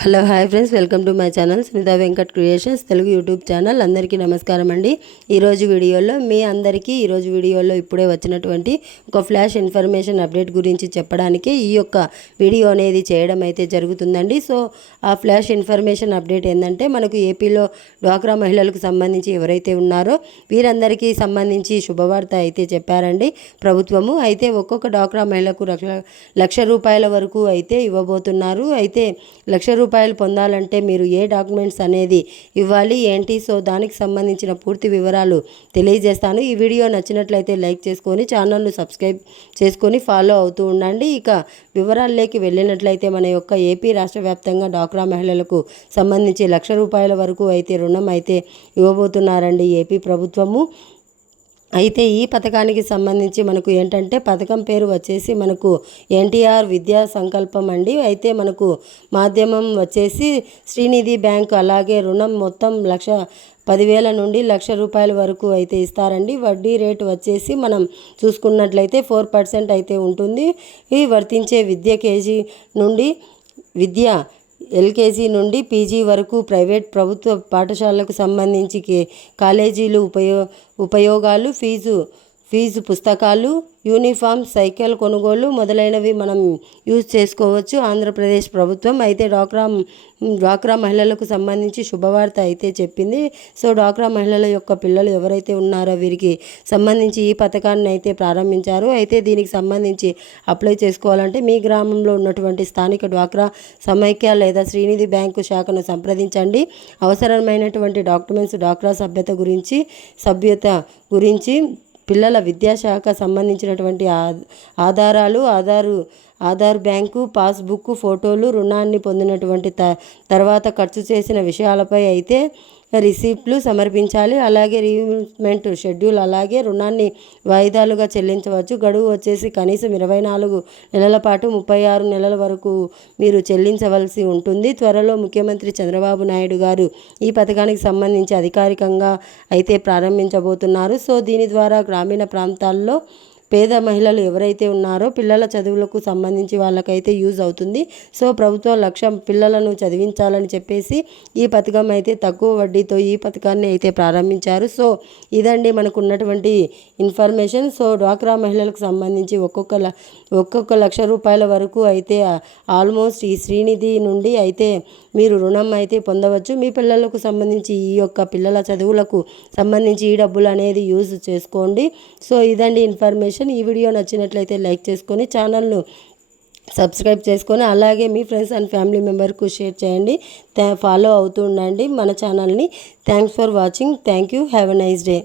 Hello hi friends, welcome to my channel Sunitha Venkat creations Telugu YouTube channel. అందరికీ నమస్కారం అండి. ఈరోజు వీడియోలో ఇప్పుడే వచ్చినటువంటి ఒక ఫ్లాష్ ఇన్ఫర్మేషన్ అప్డేట్ గురించి చెప్పడానికి ఈ యొక్క వీడియో అనేది చేయడం అయితే జరుగుతుందండి. సో ఆ ఫ్లాష్ ఇన్ఫర్మేషన్ అప్డేట్ ఏంటంటే, మనకు ఏపీలో డ్వాక్రా మహిళలకు సంబంధించి ఎవరైతే ఉన్నారో వీరందరికీ సంబంధించి శుభవార్త అయితే చెప్పారండి ప్రభుత్వము. అయితే ఒక్కొక్క డ్వాక్రా మహిళకు లక్ష రూపాయల వరకు అయితే ఇవ్వబోతున్నారు. అయితే లక్ష రూపాయలు పొందాలంటే మీరు ఏ డాక్యుమెంట్స్ అనేది ఇవ్వాలి ఏంటి, సో దానికి సంబంధించిన పూర్తి వివరాలు తెలియజేస్తాను. ఈ వీడియో నచ్చినట్లయితే లైక్ చేసుకొని ఛానల్ను సబ్స్క్రైబ్ చేసుకొని ఫాలో అవుతూ ఉండండి. ఇక వివరాల్లోకి వెళ్ళినట్లయితే, మన యొక్క ఏపీ రాష్ట్ర వ్యాప్తంగా డ్వాక్రా మహిళలకు సంబంధించి లక్ష రూపాయల వరకు అయితే రుణం అయితే ఇవ్వబోతున్నారండి ఏపీ ప్రభుత్వము. అయితే ఈ పథకానికి సంబంధించి మనకు ఏంటంటే, పథకం పేరు వచ్చేసి మనకు ఎన్టీఆర్ విద్యా సంకల్పం అండి. అయితే మనకు మాధ్యమం వచ్చేసి శ్రీనిధి బ్యాంకు. అలాగే రుణం మొత్తం 10,000 నుండి 1,00,000 రూపాయల వరకు అయితే ఇస్తారండి. వడ్డీ రేటు వచ్చేసి మనం చూసుకున్నట్లయితే 4% అయితే ఉంటుంది. ఈ వర్తించే విద్య ఎల్కేజీ నుండి పీజీ వరకు ప్రైవేట్ ప్రభుత్వ పాఠశాలలకు సంబంధించి కాలేజీలు ఉపయోగాలు, ఫీజు పుస్తకాలు, యూనిఫామ్, సైకిల్ కొనుగోలు మొదలైనవి మనం యూజ్ చేసుకోవచ్చు ఆంధ్రప్రదేశ్ ప్రభుత్వం. అయితే డ్వాక్రా మహిళలకు సంబంధించి శుభవార్త అయితే చెప్పింది. సో డ్వాక్రా మహిళల యొక్క పిల్లలు ఎవరైతే ఉన్నారో వీరికి సంబంధించి ఈ పథకాన్ని అయితే ప్రారంభించారు. అయితే దీనికి సంబంధించి అప్లై చేసుకోవాలంటే మీ గ్రామంలో ఉన్నటువంటి స్థానిక డ్వాక్రా సమైక్య లేదా శ్రీనిధి బ్యాంకు శాఖను సంప్రదించండి. అవసరమైనటువంటి డాక్యుమెంట్స్ డ్వాక్రా సభ్యత గురించి పిల్లల విద్యాశాఖ సంబంధించినటువంటి ఆధారాలు, ఆధార్ బ్యాంకు పాస్బుక్ ఫోటోలు, రుణాన్ని పొందినటువంటి తర్వాత ఖర్చు చేసిన విషయాలపై అయితే రిసిప్ట్లు సమర్పించాలి. అలాగే రీఇంబర్స్మెంట్ షెడ్యూల్, అలాగే రుణాన్ని వాయిదాలుగా చెల్లించవచ్చు. గడువు వచ్చేసి కనీసం 24 నెలల పాటు 36 నెలల వరకు మీరు చెల్లించవలసి ఉంటుంది. త్వరలో ముఖ్యమంత్రి చంద్రబాబు నాయుడు గారు ఈ పథకానికి సంబంధించి అధికారికంగా అయితే ప్రారంభించబోతున్నారు. సో దీని ద్వారా గ్రామీణ ప్రాంతాల్లో పేద మహిళలు ఎవరైతే ఉన్నారో పిల్లల చదువులకు సంబంధించి వాళ్ళకైతే యూజ్ అవుతుంది. సో ప్రభుత్వం లక్ష్యం పిల్లలను చదివించాలని చెప్పేసి ఈ పథకం అయితే తక్కువ వడ్డీతో ఈ పథకాన్ని అయితే ప్రారంభించారు. సో ఇదండి మనకు ఉన్నటువంటి ఇన్ఫర్మేషన్. సో డ్వాక్రా మహిళలకు సంబంధించి ఒక్కొక్క లక్ష రూపాయల వరకు అయితే ఆల్మోస్ట్ ఈ శ్రీనిధి నుండి అయితే మీరు రుణం అయితే పొందవచ్చు. మీ పిల్లలకు సంబంధించి ఈ యొక్క పిల్లల చదువులకు సంబంధించి ఈ డబ్బులు అనేది యూజ్ చేసుకోండి. సో ఇదండి ఇన్ఫర్మేషన్. ఈ వీడియో నచ్చినట్లయితే లైక్ చేసుకొని ఛానల్ను సబ్స్క్రైబ్ చేసుకొని అలాగే మీ ఫ్రెండ్స్ అండ్ ఫ్యామిలీ మెంబర్కు షేర్ చేయండి. ఫాలో అవుతూ ఉండండి మన ఛానల్ని. Thanks for watching. Thank you. Have a nice day.